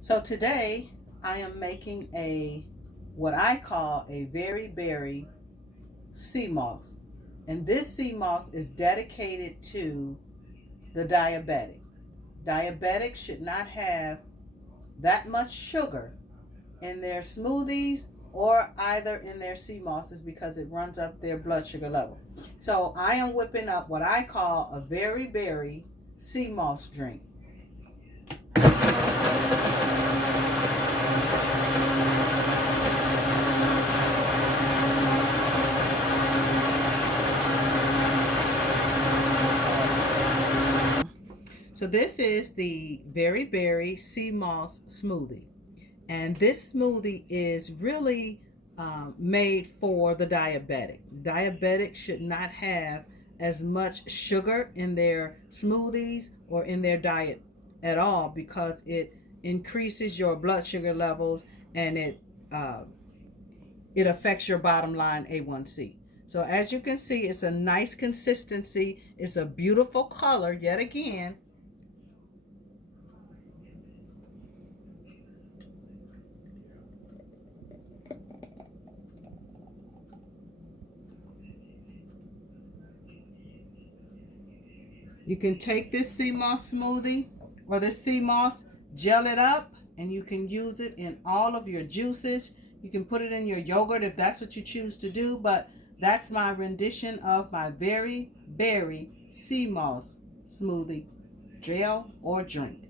So today I am making what I call a very berry sea moss. And this sea moss is dedicated to the diabetic. Diabetics should not have that much sugar in their smoothies or either in their sea mosses because it runs up their blood sugar level. So I am whipping up what I call a very berry sea moss drink. So this is the Very Berry Sea Moss Smoothie. And this smoothie is really made for the diabetic. Diabetics should not have as much sugar in their smoothies or in their diet at all because it increases your blood sugar levels and it affects your bottom line A1C. So as you can see, it's a nice consistency. It's a beautiful color yet again. You can take this sea moss smoothie or this sea moss, gel it up, and you can use it in all of your juices. You can put it in your yogurt if that's what you choose to do, but that's my rendition of my very berry sea moss smoothie, gel or drink.